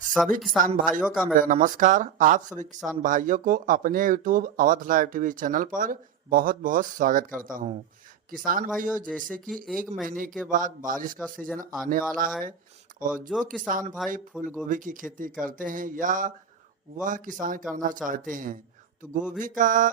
सभी किसान भाइयों का मेरा नमस्कार। आप सभी किसान भाइयों को अपने YouTube Awadh live TV channel पर बहुत बहुत स्वागत करता हूं। किसान भाइयों, जैसे कि एक महीने के बाद बारिश का सीजन आने वाला है और जो किसान भाई फूल गोभी की खेती करते हैं या वह किसान करना चाहते हैं तो गोभी का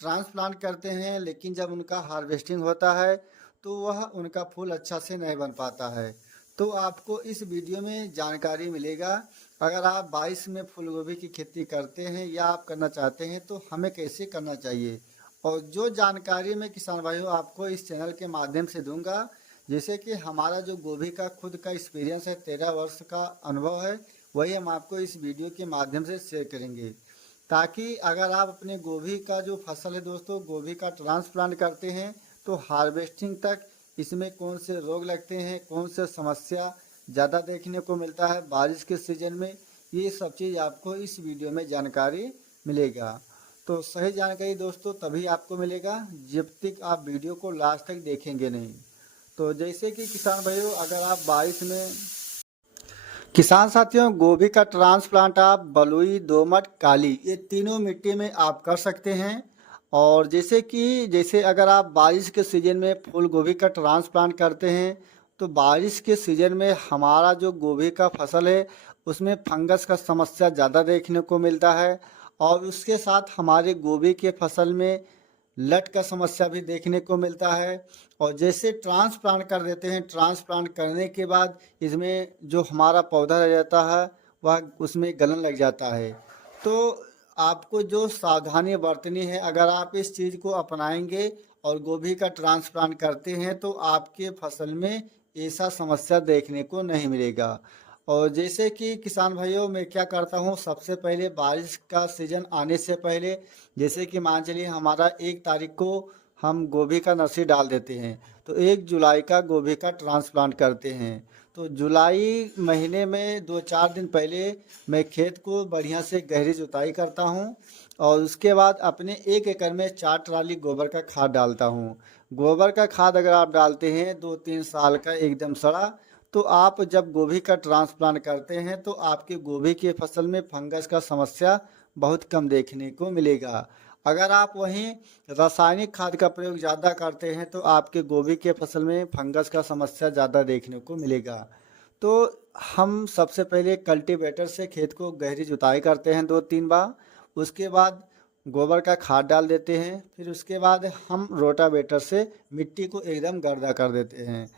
ट्रांसप्लांट करते हैं, लेकिन जब उनका हार्वेस्टिंग होता है तो वह उनका फूल अच्छा से नहीं बन पाता है। तो आपको इस वीडियो में जानकारी मिलेगा। अगर आप 22 में फूल गोभी की खेती करते हैं या आप करना चाहते हैं तो हमें कैसे करना चाहिए, और जो जानकारी मैं किसान भाइयों आपको इस चैनल के माध्यम से दूंगा, जैसे कि हमारा जो गोभी का खुद का एक्सपीरियंस है, 13 वर्ष का अनुभव है, वही हम आपको इस वीडियो के माध्यम से शेयर करेंगे। ताकि अगर आप अपने गोभी का जो फसल है दोस्तों, गोभी का ट्रांसप्लांट करते हैं तो हार्वेस्टिंग तक इसमें कौन से रोग लगते हैं, कौन से समस्या ज़्यादा देखने को मिलता है बारिश के सीजन में, ये सब चीज़ आपको इस वीडियो में जानकारी मिलेगा। तो सही जानकारी दोस्तों तभी आपको मिलेगा जब तक आप वीडियो को लास्ट तक देखेंगे नहीं। तो जैसे कि किसान भाइयों, अगर आप बारिश में किसान साथियों, गोभी का ट्रांसप्लांट आप बलुई, दोमट, काली, ये तीनों मिट्टी में आप कर सकते हैं। और जैसे अगर आप बारिश के सीज़न में फूल गोभी का ट्रांसप्लांट करते हैं तो बारिश के सीज़न में हमारा जो गोभी का फसल है उसमें फंगस का समस्या ज़्यादा देखने को मिलता है। और उसके साथ हमारे गोभी के फसल में लट का समस्या भी देखने को मिलता है। और जैसे ट्रांसप्लांट कर देते हैं, ट्रांसप्लांट करने के बाद इसमें जो हमारा पौधा रह जाता है वह उसमें गलन लग जाता है। तो आपको जो सावधानी बरतनी है, अगर आप इस चीज़ को अपनाएंगे और गोभी का ट्रांसप्लांट करते हैं तो आपके फसल में ऐसा समस्या देखने को नहीं मिलेगा। और जैसे कि किसान भाइयों, मैं क्या करता हूँ, सबसे पहले बारिश का सीज़न आने से पहले, जैसे कि मान चलिए हमारा 1 तारीख को हम गोभी का नर्सरी डाल देते हैं तो 1 जुलाई का गोभी का ट्रांसप्लांट करते हैं। तो जुलाई महीने में 2-4 दिन पहले मैं खेत को बढ़िया से गहरी जुताई करता हूँ और उसके बाद अपने 1 एकड़ में 4 ट्राली गोबर का खाद डालता हूँ। गोबर का खाद अगर आप डालते हैं 2-3 साल का एकदम सड़ा, तो आप जब गोभी का ट्रांसप्लांट करते हैं तो आपके गोभी की फसल में फंगस का समस्या बहुत कम देखने को मिलेगा। अगर आप वहीं रासायनिक खाद का प्रयोग ज़्यादा करते हैं तो आपके गोभी के फसल में फंगस का समस्या ज़्यादा देखने को मिलेगा। तो हम सबसे पहले कल्टीवेटर से खेत को गहरी जुताई करते हैं 2-3 बार। उसके बाद गोबर का खाद डाल देते हैं, फिर उसके बाद हम रोटावेटर से मिट्टी को एकदम गर्दा कर देते हैं।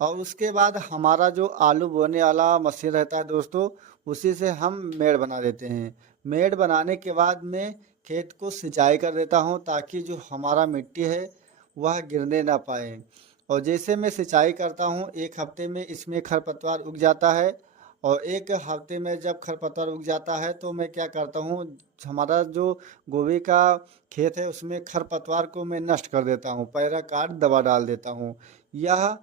और उसके बाद हमारा जो आलू बोने वाला मशीन रहता है दोस्तों, उसी से हम मेड़ बना देते हैं। मेड़ बनाने के बाद में खेत को सिंचाई कर देता हूँ ताकि जो हमारा मिट्टी है वह गिरने ना पाए। और जैसे मैं सिंचाई करता हूँ 1 हफ्ते में इसमें खरपतवार उग जाता है। और 1 हफ्ते में जब खरपतवार उग जाता है तो मैं क्या करता हूँ, हमारा जो गोभी का खेत है उसमें खरपतवार को मैं नष्ट कर देता हूँ, पैराकाट दवा डाल देता हूँ। यह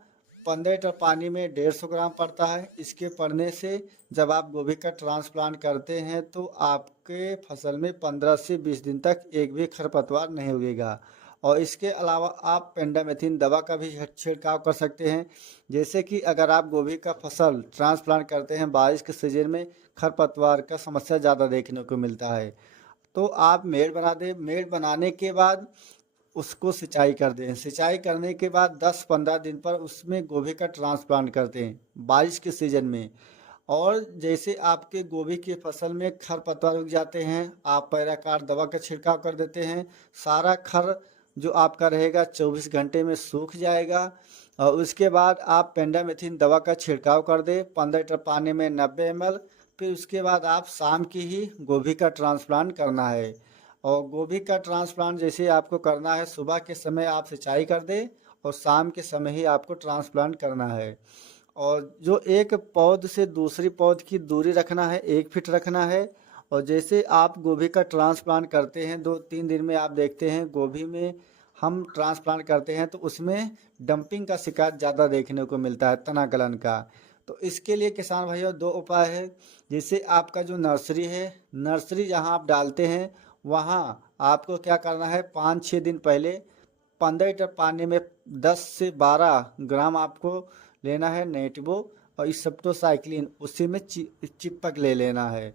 15 लीटर पानी में 150 ग्राम पड़ता है। इसके पड़ने से जब आप गोभी का ट्रांसप्लांट करते हैं तो आपके फसल में 15 से 20 दिन तक एक भी खरपतवार नहीं उगेगा। और इसके अलावा आप पेंडामेथिन दवा का भी छिड़काव कर सकते हैं। जैसे कि अगर आप गोभी का फसल ट्रांसप्लांट करते हैं बारिश के सीजन में, खरपतवार का समस्या ज़्यादा देखने को मिलता है, तो आप मेड़ बना दें। मेड़ बनाने के बाद उसको सिंचाई कर दें। सिंचाई करने के बाद 10-15 दिन पर उसमें गोभी का ट्रांसप्लांट करते हैं बारिश के सीज़न में। और जैसे आपके गोभी की फसल में खरपतवार उग जाते हैं, आप पैराकार दवा का छिड़काव कर देते हैं। सारा खर जो आपका रहेगा 24 घंटे में सूख जाएगा। और उसके बाद आप पेंडामेथिन दवा का छिड़काव कर दें 15 लीटर पानी में 90 ml। फिर उसके बाद आप शाम की ही गोभी का ट्रांसप्लांट करना है। और गोभी का ट्रांसप्लांट जैसे आपको करना है, सुबह के समय आप सिंचाई कर दें और शाम के समय ही आपको ट्रांसप्लांट करना है। और जो एक पौध से दूसरी पौध की दूरी रखना है, 1 फीट रखना है। और जैसे आप गोभी का ट्रांसप्लांट करते हैं 2-3 दिन में आप देखते हैं गोभी में हम ट्रांसप्लांट करते हैं तो उसमें डंपिंग का शिकायत ज़्यादा देखने को मिलता है, तना गलन का। तो इसके लिए किसान भाइयों 2 उपाय है। जैसे आपका जो नर्सरी है, नर्सरी जहाँ आप डालते हैं वहाँ आपको क्या करना है, 5-6 दिन पहले 15 लीटर पानी में 10 से 12 ग्राम आपको लेना है नेटिवो और इसेप्टोसाइक्लिन उसी में चिपक ले लेना है।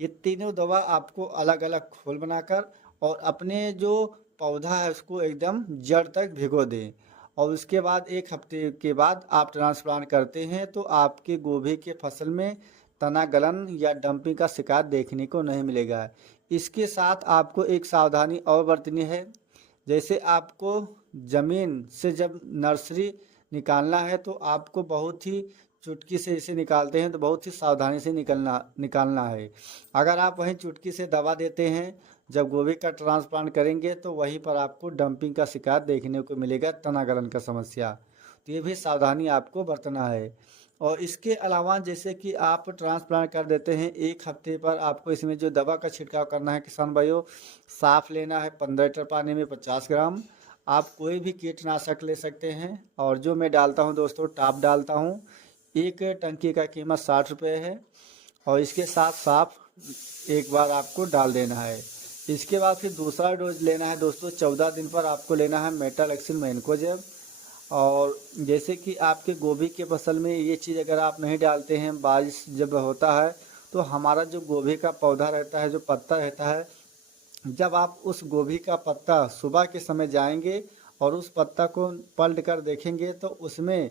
ये तीनों दवा आपको अलग अलग घोल बनाकर और अपने जो पौधा है उसको एकदम जड़ तक भिगो दें। और उसके बाद 1 हफ्ते के बाद आप ट्रांसप्लांट करते हैं तो आपके गोभी के फसल में तना गलन या डंपिंग का शिकायत देखने को नहीं मिलेगा। इसके साथ आपको एक सावधानी और बरतनी है। जैसे आपको ज़मीन से जब नर्सरी निकालना है तो आपको बहुत ही चुटकी से इसे निकालते हैं तो बहुत ही सावधानी से निकालना है। अगर आप वहीं चुटकी से दबा देते हैं जब गोभी का ट्रांसप्लांट करेंगे तो वहीं पर आपको डंपिंग का शिकायत देखने को मिलेगा, तना गलन का समस्या। तो ये भी सावधानी आपको बरतना है। और इसके अलावा जैसे कि आप ट्रांसप्लांट कर देते हैं 1 हफ्ते पर आपको इसमें जो दवा का छिड़काव करना है किसान भाइयों, साफ लेना है 15 लीटर पानी में 50 ग्राम। आप कोई भी कीटनाशक ले सकते हैं और जो मैं डालता हूं दोस्तों टॉप डालता हूं। एक टंकी का कीमत 60 रुपये है और इसके साथ साफ एक बार आपको डाल देना है। इसके बाद फिर दूसरा डोज लेना है दोस्तों, 14 दिन पर आपको लेना है मेटालैक्सिन मैनकोजेब। और जैसे कि आपके गोभी के फसल में ये चीज़ अगर आप नहीं डालते हैं, बारिश जब होता है तो हमारा जो गोभी का पौधा रहता है, जो पत्ता रहता है, जब आप उस गोभी का पत्ता सुबह के समय जाएंगे और उस पत्ता को पलट कर देखेंगे तो उसमें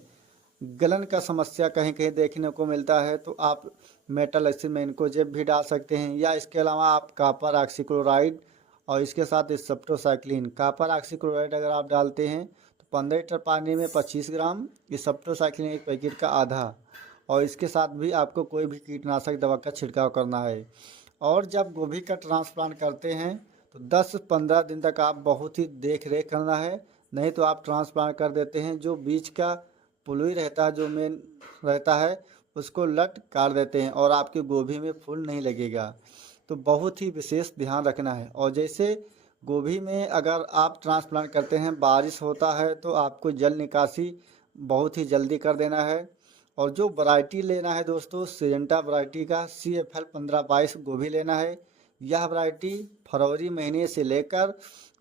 गलन का समस्या कहीं कहीं देखने को मिलता है। तो आप मेटालैक्सिन मैनकोजेब भी डाल सकते हैं या इसके अलावा आप कॉपर ऑक्सीक्लोराइड और इसके साथ सेप्टोसाइक्लिन। कॉपर ऑक्सीक्लोराइड अगर आप डालते हैं तो 15 लीटर पानी में 25 ग्राम, ये सेप्टोसाइक्लिन एक पैकेट का आधा। और इसके साथ भी आपको कोई भी कीटनाशक दवा का छिड़काव करना है। और जब गोभी का ट्रांसप्लांट करते हैं तो 10-15 दिन तक आप बहुत ही देख रेख करना है, नहीं तो आप ट्रांसप्लांट कर देते हैं जो बीच का पुलुई रहता है, जो मेन रहता है, उसको लट काट देते हैं और आपकी गोभी में फूल नहीं लगेगा। तो बहुत ही विशेष ध्यान रखना है। और जैसे गोभी में अगर आप ट्रांसप्लांट करते हैं, बारिश होता है तो आपको जल निकासी बहुत ही जल्दी कर देना है। और जो वैरायटी लेना है दोस्तों, सिजेंटा वैरायटी का CFL 1522 गोभी लेना है। यह वैरायटी फरवरी महीने से लेकर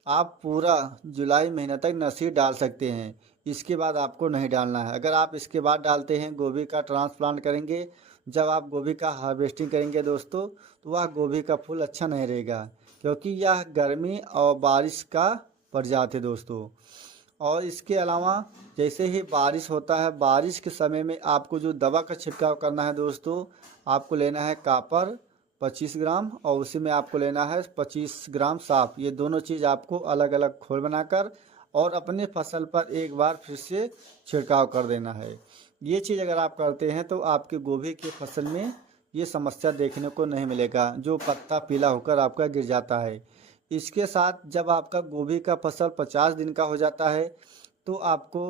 आप पूरा जुलाई महीने तक नर्सरी डाल सकते हैं। इसके बाद आपको नहीं डालना है। अगर आप इसके बाद डालते हैं, गोभी का ट्रांसप्लांट करेंगे, जब आप गोभी का हार्वेस्टिंग करेंगे दोस्तों तो वह गोभी का फूल अच्छा नहीं रहेगा, क्योंकि यह गर्मी और बारिश का प्रजाति है दोस्तों। और इसके अलावा जैसे ही बारिश होता है, बारिश के समय में आपको जो दवा का छिड़काव करना है दोस्तों, आपको लेना है कॉपर 25 ग्राम और उसी में आपको लेना है 25 ग्राम साफ। ये दोनों चीज़ आपको अलग अलग घोल बनाकर और अपने फसल पर एक बार फिर से छिड़काव कर देना है। ये चीज़ अगर आप करते हैं तो आपके गोभी की फसल में ये समस्या देखने को नहीं मिलेगा, जो पत्ता पीला होकर आपका गिर जाता है। इसके साथ जब आपका गोभी का फसल 50 दिन का हो जाता है तो आपको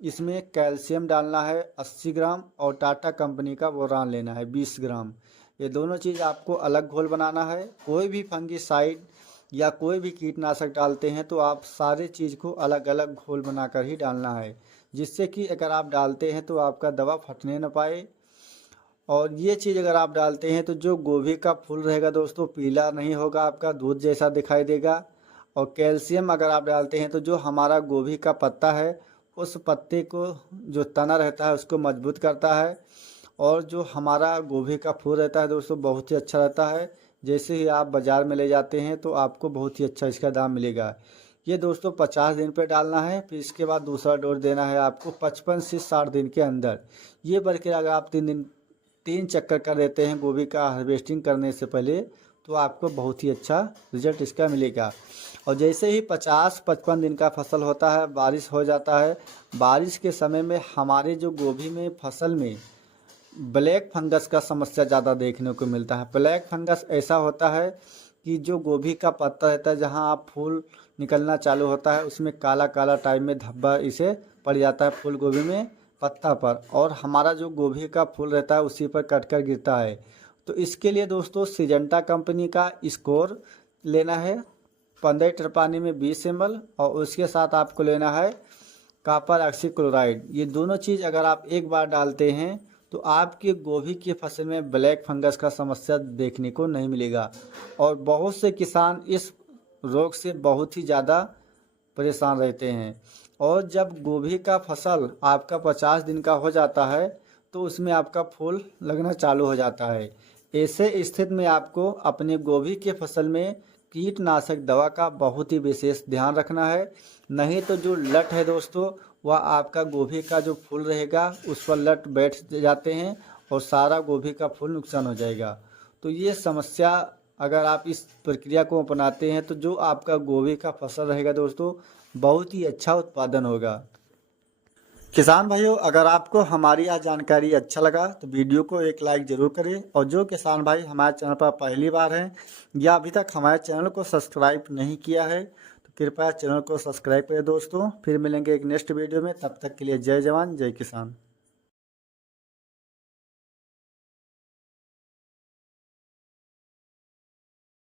इसमें कैल्शियम डालना है 80 ग्राम और टाटा कंपनी का बोरान लेना है 20 ग्राम। ये दोनों चीज़ आपको अलग घोल बनाना है। कोई भी फंगिसाइड या कोई भी कीटनाशक डालते हैं तो आप सारे चीज़ को अलग अलग घोल बनाकर ही डालना है, जिससे कि अगर आप डालते हैं तो आपका दवा फटने न पाए। और ये चीज़ अगर आप डालते हैं तो जो गोभी का फूल रहेगा दोस्तों पीला नहीं होगा, आपका दूध जैसा दिखाई देगा। और कैल्शियम अगर आप डालते हैं तो जो हमारा गोभी का पत्ता है उस पत्ते को जो तना रहता है उसको मजबूत करता है। और जो हमारा गोभी का फूल रहता है दोस्तों बहुत ही अच्छा रहता है। जैसे ही आप बाज़ार में ले जाते हैं तो आपको बहुत ही अच्छा इसका दाम मिलेगा। ये दोस्तों 50 दिन पे डालना है, फिर इसके बाद दूसरा डोज देना है आपको 55 से 60 दिन के अंदर। ये बल्कि अगर आप 3 चक्कर कर देते हैं गोभी का हार्वेस्टिंग करने से पहले तो आपको बहुत ही अच्छा रिजल्ट इसका मिलेगा। और जैसे ही 50-55 दिन का फसल होता है, बारिश हो जाता है, बारिश के समय में हमारे जो गोभी में फसल में ब्लैक फंगस का समस्या ज़्यादा देखने को मिलता है। ब्लैक फंगस ऐसा होता है कि जो गोभी का पत्ता रहता है, जहाँ आप फूल निकलना चालू होता है उसमें काला काला टाइप में धब्बा इसे पड़ जाता है फूल गोभी में पत्ता पर, और हमारा जो गोभी का फूल रहता है उसी पर कट कर गिरता है। तो इसके लिए दोस्तों सिजेंटा कंपनी का स्कोर लेना है 15 लीटर पानी में 20 ml और उसके साथ आपको लेना है कॉपर ऑक्सीक्लोराइड। ये दोनों चीज़ अगर आप एक बार डालते हैं तो आपके गोभी की फसल में ब्लैक फंगस का समस्या देखने को नहीं मिलेगा। और बहुत से किसान इस रोग से बहुत ही ज़्यादा परेशान रहते हैं। और जब गोभी का फसल आपका 50 दिन का हो जाता है तो उसमें आपका फूल लगना चालू हो जाता है। ऐसे स्थिति में आपको अपने गोभी के फसल में कीटनाशक दवा का बहुत ही विशेष ध्यान रखना है। नहीं तो जो लट है दोस्तों, वह आपका गोभी का जो फूल रहेगा उस पर लट बैठ जाते हैं और सारा गोभी का फूल नुकसान हो जाएगा। तो ये समस्या अगर आप इस प्रक्रिया को अपनाते हैं तो जो आपका गोभी का फसल रहेगा दोस्तों, बहुत ही अच्छा उत्पादन होगा। किसान भाइयों, अगर आपको हमारी यह जानकारी अच्छा लगा तो वीडियो को एक लाइक ज़रूर करें, और जो किसान भाई हमारे चैनल पर पहली बार हैं या अभी तक हमारे चैनल को सब्सक्राइब नहीं किया है तो कृपया चैनल को सब्सक्राइब करें दोस्तों। फिर मिलेंगे एक नेक्स्ट वीडियो में, तब तक के लिए जय जवान जय किसान।